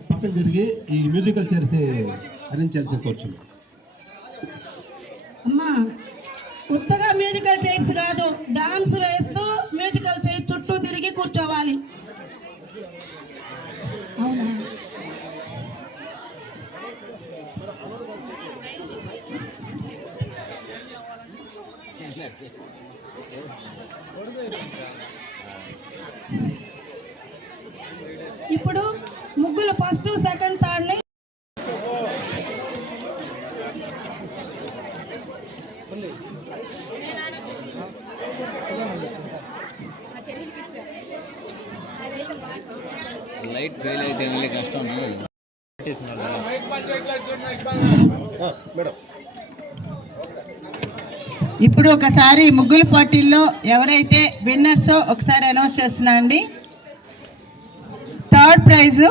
పక్కన తిరిగి ఈ మ్యూజికల్ చైర్స్ అరేంజ్ చేయాల్సి కోరుచున్నాం అమ్మా కొత్తగా మ్యూజికల్ చైర్స్ కాదు డాన్స్ వేస్తూ మ్యూజికల్ చైర్ చుట్టూ తిరిగి కూర్చోవాలి అవునా ఇప్పుడు ముగ్గులు ఫస్ట్ సెకండ్ థర్డ్ని లైట్ ఫెయిల్ అయితే మళ్ళీ కష్టం మేడం. ఇప్పుడు ఒకసారి ముగ్గుల పోటీల్లో ఎవరైతే విన్నర్సో ఒకసారి అనౌన్స్ చేస్తున్నా అండి. Third prize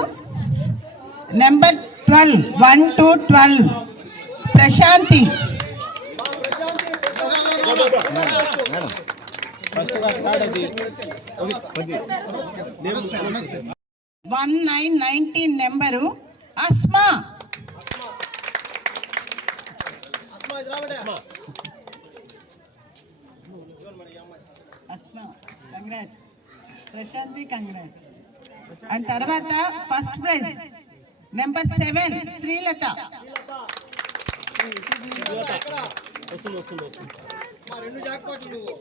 number twelve one two twelve Prashanti one nine nineteen number Asma Asma congrats Prashanti congrats and తర్వాత first prize number seven Srilatha.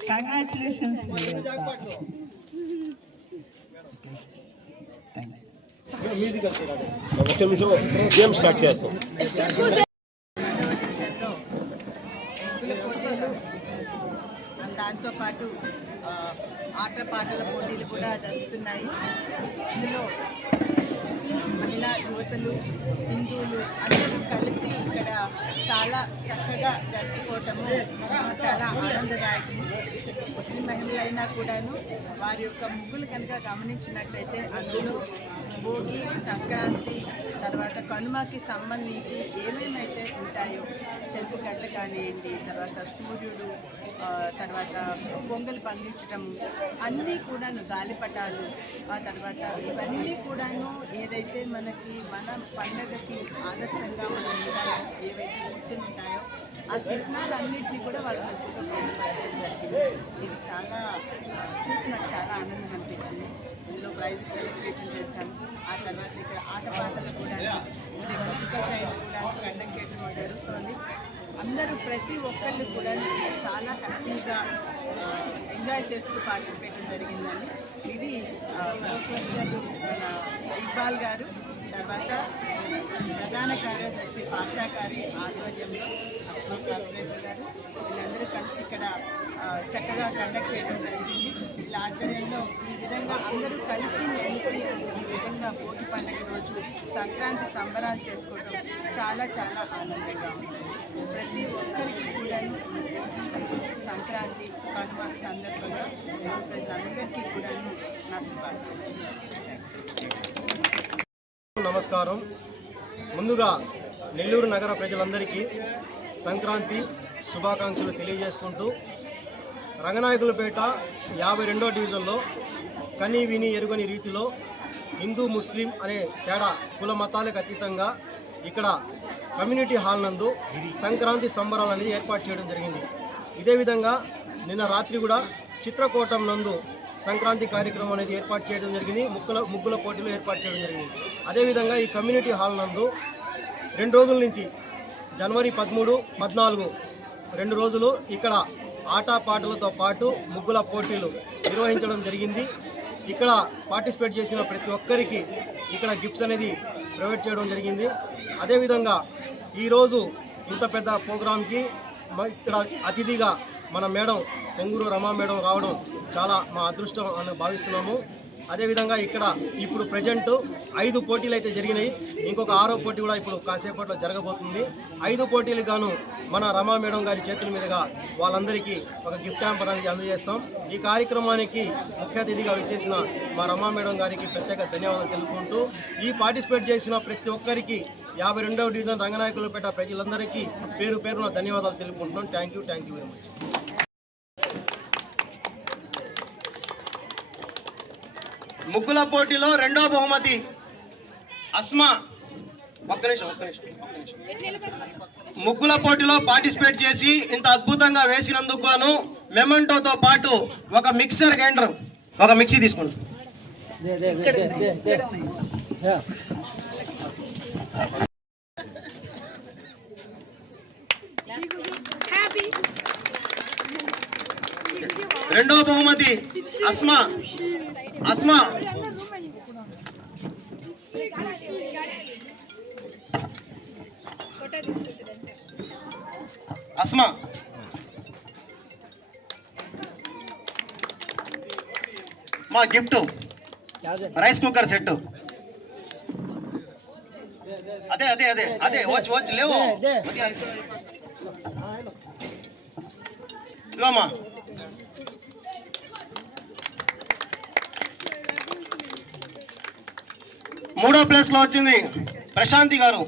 Congratulations musical నిమిషం గేమ్ స్టార్ట్ చేస్తాం దాంతోపాటు ఆ, ఆట పాటల పోటీలు కూడా జరుగుతున్నాయి ఇందులో ముస్లిం మహిళా యువతలు హిందువులు అందరూ కలిసి ఇక్కడ చాలా చక్కగా జరుపుకోవటము చాలా ఆనందదాయకము. ముస్లిం మహిళలైనా కూడాను వారి యొక్క ముగ్గులు కనుక గమనించినట్లయితే అందులో భోగి సంక్రాంతి తర్వాత కనుమకి సంబంధించి ఏమేమైతే ఉంటాయో చెరుకు గడ్డ కానివ్వండి తర్వాత సూర్యుడు తర్వాత పొంగల్ పండించటం అన్నీ కూడాను గాలిపటాలు ఆ తర్వాత ఇవన్నీ కూడాను ఏదైతే మనకి మన పండగకి ఆదర్శంగా మనం ఉంటాయో ఏవైతే గుర్తులు ఉంటాయో ఆ చిహ్నాలన్నింటినీ కూడా వాళ్ళ మధ్యలో పొందుపరచడం జరిగింది. ఇది చాలా చూసి నాకు చాలా ఆనందం అనిపించింది. ఇందులో ప్రైజెస్ సెలెక్ట్ చేయటం చేశాము. ఆ తర్వాత ఇక్కడ ఆటపాటలు కూడా అంటే మ్యూజికల్ సైన్స్ కూడా కండక్ట్ చేయడం జరుగుతోంది. అందరూ ప్రతి ఒక్కళ్ళు కూడా చాలా హ్యాపీగా ఎంజాయ్ చేస్తూ పార్టిసిపేట్ జరిగిందండి. ఇది క్లస్టర్ మన ఇక్బాల్ గారు తర్వాత ప్రధాన కార్యదర్శి పాషా గారి ఆధ్వర్యంలో అస్మా కార్పొరేషన్ గారు వీళ్ళందరూ కలిసి ఇక్కడ చక్కగా కండక్ట్ చేయడం జరిగింది. వీళ్ళ ఆధ్వర్యంలో ఈ విధంగా అందరూ కలిసి మెలిసి ఈ విధంగా పోటీ పండుగ రోజు సంక్రాంతి సంబరాలు చేసుకోవడం చాలా చాలా ఆనందంగా ఉంటుంది. ప్రతి ఒక్కరికి కూడా ఈ సంక్రాంతి కనుమ సందర్భంగా తెలుగు ప్రజలందరికీ కూడా నా శుభాకాంక్షలు. నమస్కారం. ముందుగా నెల్లూరు నగర ప్రజలందరికీ సంక్రాంతి శుభాకాంక్షలు తెలియజేసుకుంటూ రంగనాయకులపేట యాభై రెండో డివిజన్లో కని విని ఎరుగని రీతిలో హిందూ ముస్లిం అనే తేడా కుల మతాలకు అతీతంగా ఇక్కడ కమ్యూనిటీ హాల్ నందు సంక్రాంతి సంబరాలు అనేది ఏర్పాటు చేయడం జరిగింది. ఇదే విధంగా నిన్న రాత్రి కూడా చిత్రకూటం నందు సంక్రాంతి కార్యక్రమం అనేది ఏర్పాటు చేయడం జరిగింది. ముగ్గుల ముగ్గుల పోటీలు ఏర్పాటు చేయడం జరిగింది. అదేవిధంగా ఈ కమ్యూనిటీ హాల్ నందు రెండు రోజుల నుంచి జనవరి పదమూడు పద్నాలుగు రెండు రోజులు ఇక్కడ ఆట పాటలతో పాటు ముగ్గుల పోటీలు నిర్వహించడం జరిగింది. ఇక్కడ పార్టిసిపేట్ చేసిన ప్రతి ఒక్కరికి ఇక్కడ గిఫ్ట్స్ అనేది ప్రొవైడ్ చేయడం జరిగింది. అదేవిధంగా ఈరోజు ఇంత పెద్ద ప్రోగ్రాంకి మ- ఇక్కడ అతిథిగా మన మేడం పొంగూరు రమా మేడం రావడం చాలా మా అదృష్టం అని భావిస్తున్నాము. అదేవిధంగా ఇక్కడ ఇప్పుడు ప్రజెంట్ ఐదు పోటీలు అయితే జరిగినాయి. ఇంకొక ఆరో పోటీ కూడా ఇప్పుడు కాసేపట్లో జరగబోతుంది. ఐదు పోటీలు గాను మన రమా మేడం గారి చేతుల మీదుగా వాళ్ళందరికీ ఒక గిఫ్ట్ హ్యాంపర్ అనేది అందజేస్తాం. ఈ కార్యక్రమానికి ముఖ్య అతిథిగా విచ్చేసిన మా రమా మేడం గారికి ప్రత్యేక ధన్యవాదాలు తెలుపుకుంటూ ఈ పార్టిసిపేట్ చేసిన ప్రతి ఒక్కరికి యాభై రెండవ డివిజన్ రంగనాయకులపేట ప్రజలందరికీ పేరు పేరున ధన్యవాదాలు తెలుపుకుంటున్నాం. Thank you thank you very much ముగ్గుల పోటీలో రెండో బహుమతి అస్మా. ఒక్క నిమిషం ఒక్క. ముగ్గుల పోటీలో పార్టిసిపేట్ చేసి ఇంత అద్భుతంగా వేసినందుకు గాను మెమెంటోతో పాటు ఒక మిక్సర్ గ్రైండర్ ఒక మిక్సీ తీసుకోండి. రెండో బహుమతి అస్మా. అస్మా అస్మా మా గిఫ్ట్ రైస్ కుక్కర్ సెట్ అదే అదే అదే అదే వచ్చి వచ్చి లేవు ఇదిగోమ్మా మూడో ప్లేస్లో వచ్చింది ప్రశాంతి గారు.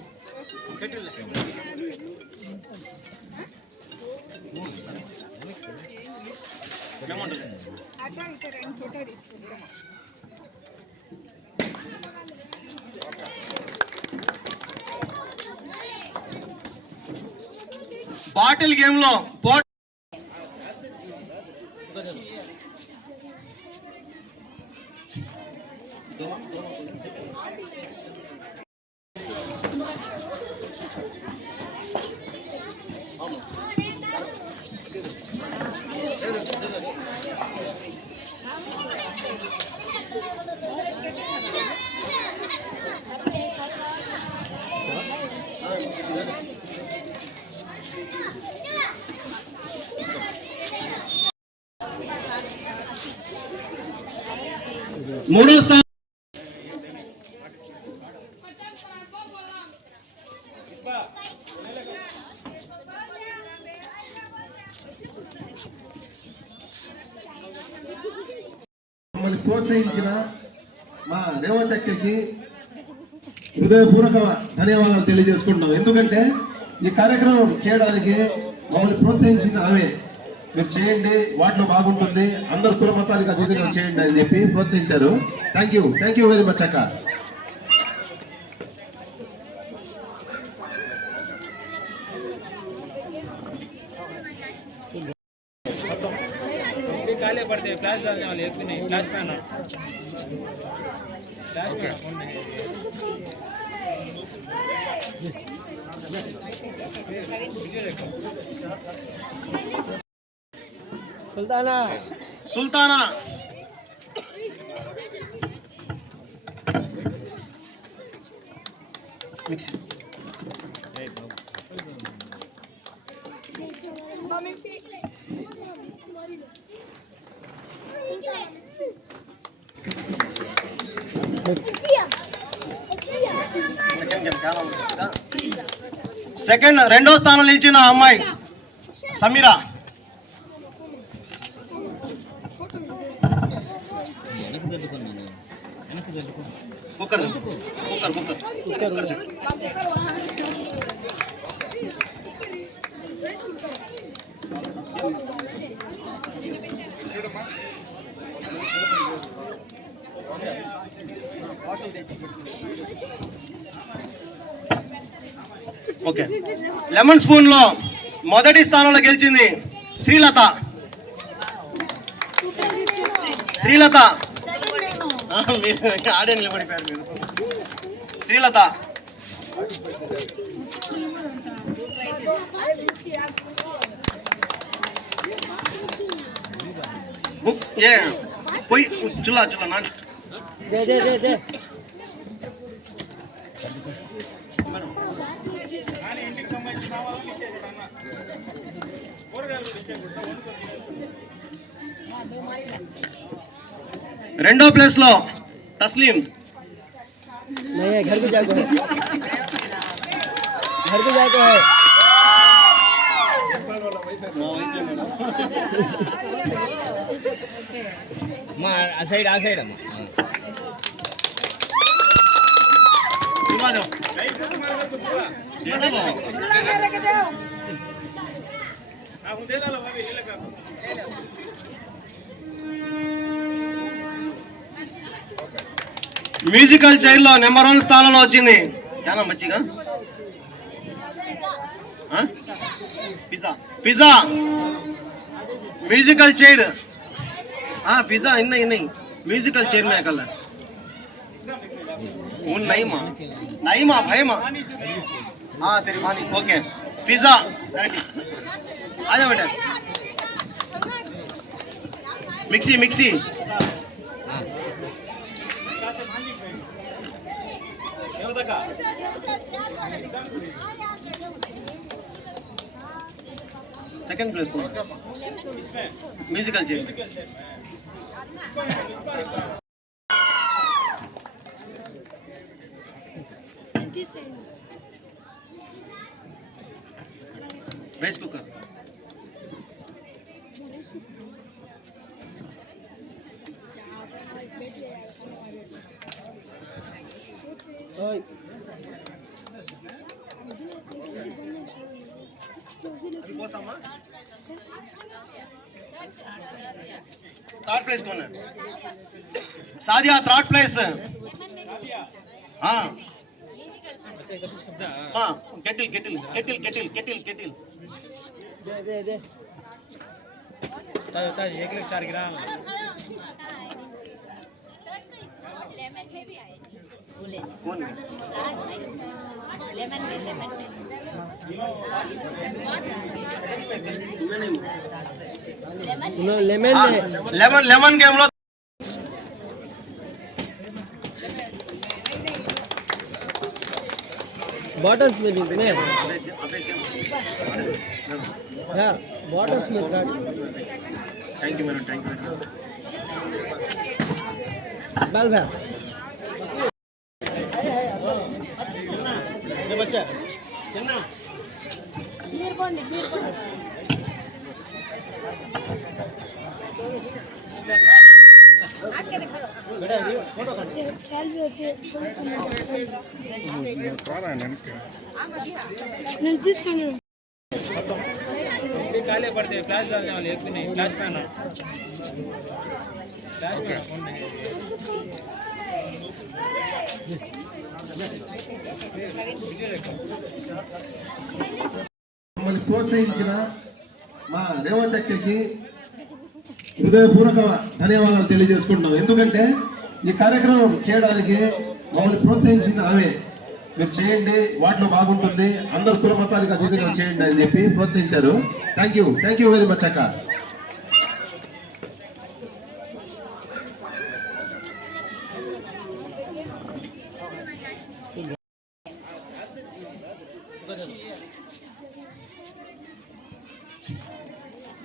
బాటిల్ గేమ్లో మూడో స్థానం మమ్మల్ని ప్రోత్సహించిన మా రేవంత్ అక్కకి హృదయపూర్వక చేసుకుంటున్నాం. ఎందుకంటే ఈ కార్యక్రమం చేయడానికి మమ్మల్ని ప్రోత్సహించింది ఆమె. మీరు చేయండి వాటిలో బాగుంటుంది అందరు కుల మతాలకు అతీతంగా చేయండి అని చెప్పి ప్రోత్సహించారు. Thank you thank you very much అక్క. Sultana, sultana. you. సెకండ్ రెండో స్థానం నిలిచిన అమ్మాయి సమీరా. వెనక్కి జల్లుకున్నాను cooker cooker cooker cooker okay. Lemon స్పూన్లో మొదటి స్థానంలో గెలిచింది శ్రీలత. శ్రీలత. ఆడే నిలబడిపోయారు మీరు. శ్రీలత. ఏ పోయి చుల్లా చుల్లా నాన్న. రెండో ప్లేస్లో తస్లీం. ఘర్కు జాకో ఘర్కు జాకో మా సైడ్ ఆ సైడ్ అమ్మా. ఇవాదం మ్యూజికల్ చైర్లో నెంబర్ వన్ స్థానంలో వచ్చింది. చాలా మంచిగా pizza. Pizza. Musical chair. Pizza ఇన్న ఇన్న. మ్యూజికల్ చైర్ మే కల్లా. నైమా నైమా భయమా? తెలియ ఓకే. పిజ్జా. आजा बेटा। Mixie mixie. Second place musical chair race cooker third place कौन है? सादिया थर्ड प्लेस हाँ। हाँ kettle kettle kettle kettle kettle kettle दे दे दे। एक लाख चार ग्राम। लेमन में भी आए लेमन में लेमन में। लेमन लेमन लेमन लेमन के हम लोग ಬಾಟಲ್ಸ್ ಮೇಲೆ ಇದ್ದಾನೆ ಬಾಟಲ್ಸ್ ಮೇಲೆ ಥ್ಯಾಂಕ್ डालने वाले एक भी नहीं फ्लैश पैन फ्लैश पैन कौन नहीं మమ్మల్ని ప్రోత్సహించిన మా రేవంత్ అక్కకి హృదయపూర్వక ధన్యవాదాలు తెలియజేసుకుంటున్నాం. ఎందుకంటే ఈ కార్యక్రమం చేయడానికి మమ్మల్ని ప్రోత్సహించింది ఆమె. మీరు చేయండి వాటిలో బాగుంటుంది అందరు కుల మతాలకు అతీతంగా చేయండి అని చెప్పి ప్రోత్సహించారు. Thank you thank you very much అక్క.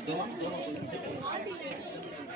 Devam, devam.